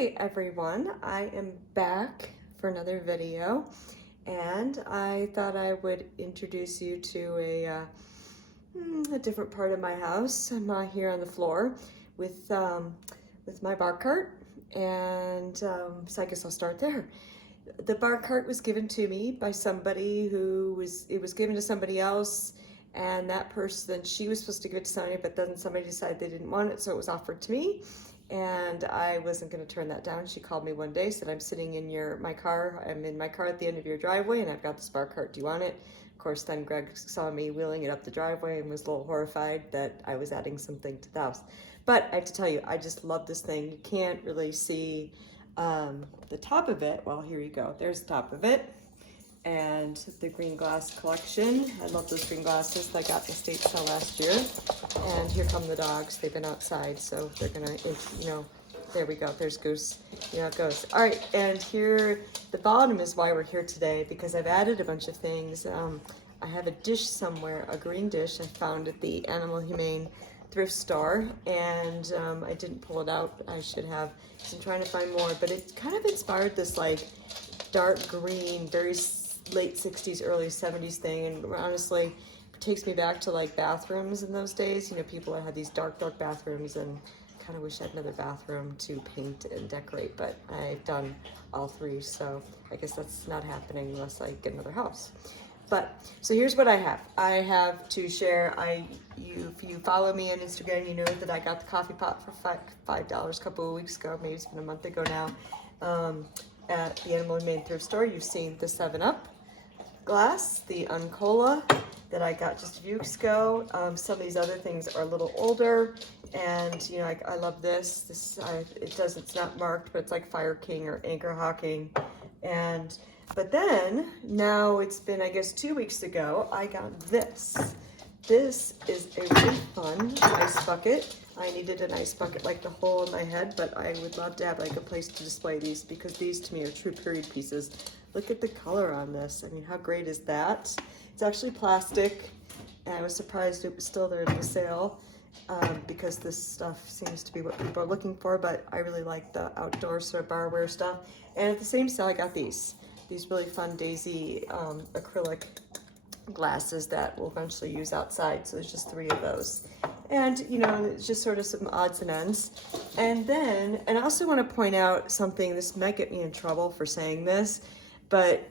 Hi everyone, I am back for another video and I thought I would introduce you to a different part of my house. I'm here on the floor with my bar cart and so I guess I'll start there. The bar cart was given to me by somebody it was given to somebody else, and that person, she was supposed to give it to somebody, but then somebody decided they didn't want it, so it was offered to me. And I wasn't going to turn that down. She called me one day, said, I'm sitting in my car. I'm in my car at the end of your driveway, and I've got this bar cart. Do you want it? Of course, then Greg saw me wheeling it up the driveway and was a little horrified that I was adding something to the house. But I have to tell you, I just love this thing. You can't really see the top of it. Well, here you go. There's the top of it. And the green glass collection. I love those green glasses that I got in the estate sale last year. And here come the dogs. They've been outside, so they're gonna, there we go. There's Goose. You know how it goes. All right, and here, the bottom is why we're here today, because I've added a bunch of things. I have a dish somewhere, a green dish I found at the Animal Humane thrift store, and I didn't pull it out. I should have. I'm trying to find more, but it kind of inspired this like dark green, very late 60s, early 70s thing, and honestly, it takes me back to like bathrooms in those days. You know, people that had these dark bathrooms, and kind of wish I had another bathroom to paint and decorate, but I've done all three, so I guess that's not happening unless I get another house. But, so here's what I have. I have to share, if you follow me on Instagram, you know that I got the coffee pot for $5 a couple of weeks ago, maybe it's been a month ago now, at the Animal Humane thrift store. You've seen the 7-Up glass, the Uncola that I got just a few weeks ago. Some of these other things are a little older, and you know, I love this. It's not marked, but it's like Fire King or Anchor Hawking. But then, now it's been, I guess, 2 weeks ago, I got this. This is a really fun ice bucket. I needed an ice bucket like the hole in my head, but I would love to have like a place to display these, because these to me are true period pieces. Look at the color on this. I mean, how great is that? It's actually plastic, and I was surprised it was still there in the sale, because this stuff seems to be what people are looking for, but I really like the outdoor sort of barware stuff. And at the same sale, I got these really fun daisy acrylic glasses that we'll eventually use outside. So there's just 3 of those. And you know, it's just sort of some odds and ends. And then, and I also want to point out something, this might get me in trouble for saying this, but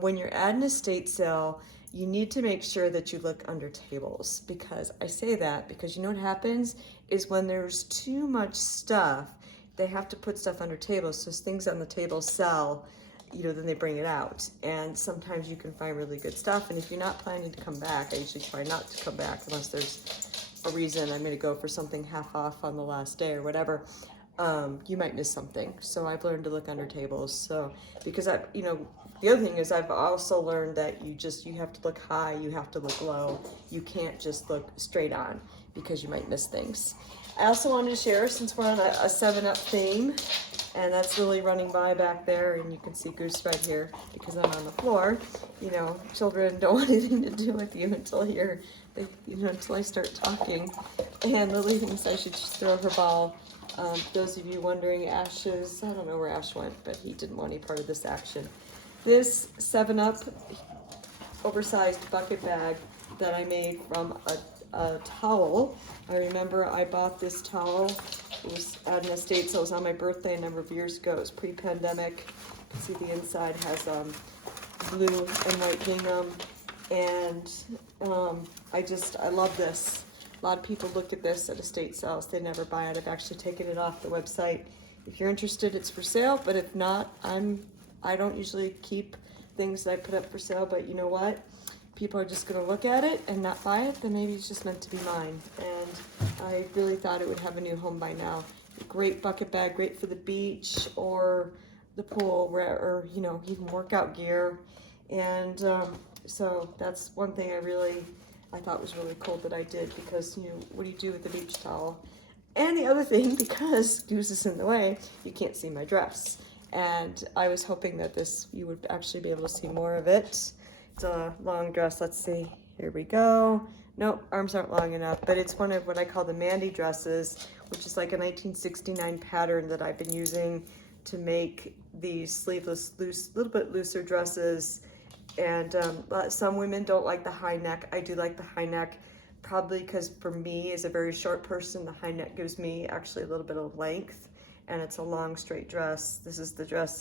when you're at an estate sale, you need to make sure that you look under tables, because I say that because you know what happens is when there's too much stuff, they have to put stuff under tables, so things on the table sell, you know, then they bring it out. And sometimes you can find really good stuff, and if you're not planning to come back, I usually try not to come back unless there's a reason I'm going to go for something half off on the last day or whatever. You might miss something. So I've learned to look under tables. So, because you know, the other thing is I've also learned that you have to look high, you have to look low. You can't just look straight on, because you might miss things. I also wanted to share, since we're on a 7-Up theme, and that's Lily running by back there, and you can see Goose right here because I'm on the floor. You know, children don't want anything to do with you until until I start talking. And Lily thinks I should just throw her ball. Those of you wondering, I don't know where Ash went, but he didn't want any part of this action. This 7-Up oversized bucket bag that I made from a towel. I remember I bought this towel. It was at an estate sale. It was on my birthday a number of years ago. It was pre-pandemic. You can see the inside has blue and white gingham, and I love this. A lot of people look at this at estate sales. They never buy it. I've actually taken it off the website. If you're interested, it's for sale, but if not, I don't usually keep things that I put up for sale, but you know what? People are just gonna look at it and not buy it, then maybe it's just meant to be mine. And I really thought it would have a new home by now. Great bucket bag, great for the beach or the pool, or you know, even workout gear. And so that's one thing I thought was really cool that I did, because you know, what do you do with the beach towel? And the other thing, because Goose is in the way, you can't see my dress. And I was hoping that you would actually be able to see more of it. It's a long dress. Let's see. Here we go. Nope, arms aren't long enough, but it's one of what I call the Mandy dresses, which is like a 1969 pattern that I've been using to make these sleeveless, loose, little bit looser dresses. And some women don't like the high neck. I do like the high neck, probably because for me, as a very short person, the high neck gives me actually a little bit of length, and it's a long straight dress. This is the dress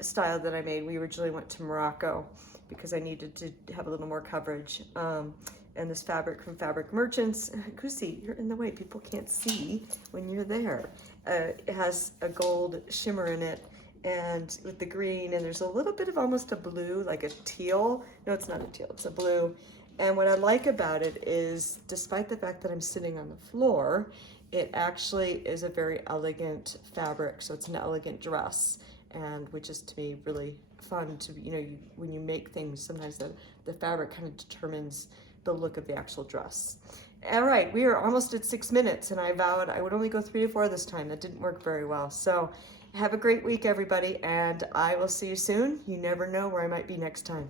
style that I made. We originally went to Morocco because I needed to have a little more coverage. And this fabric from Fabric Merchants. Goosey, you're in the way. People can't see when you're there. It has a gold shimmer in it, and with the green, and there's a little bit of almost a blue, like a teal. No, it's not a teal, it's a blue. And what I like about it is, despite the fact that I'm sitting on the floor, it actually is a very elegant fabric. So it's an elegant dress, and which is to me really fun to, when you make things, sometimes the fabric kind of determines the look of the actual dress. All right, we are almost at 6 minutes, and I vowed I would only go 3 to 4 this time. That didn't work very well. So have a great week, everybody, and I will see you soon. You never know where I might be next time.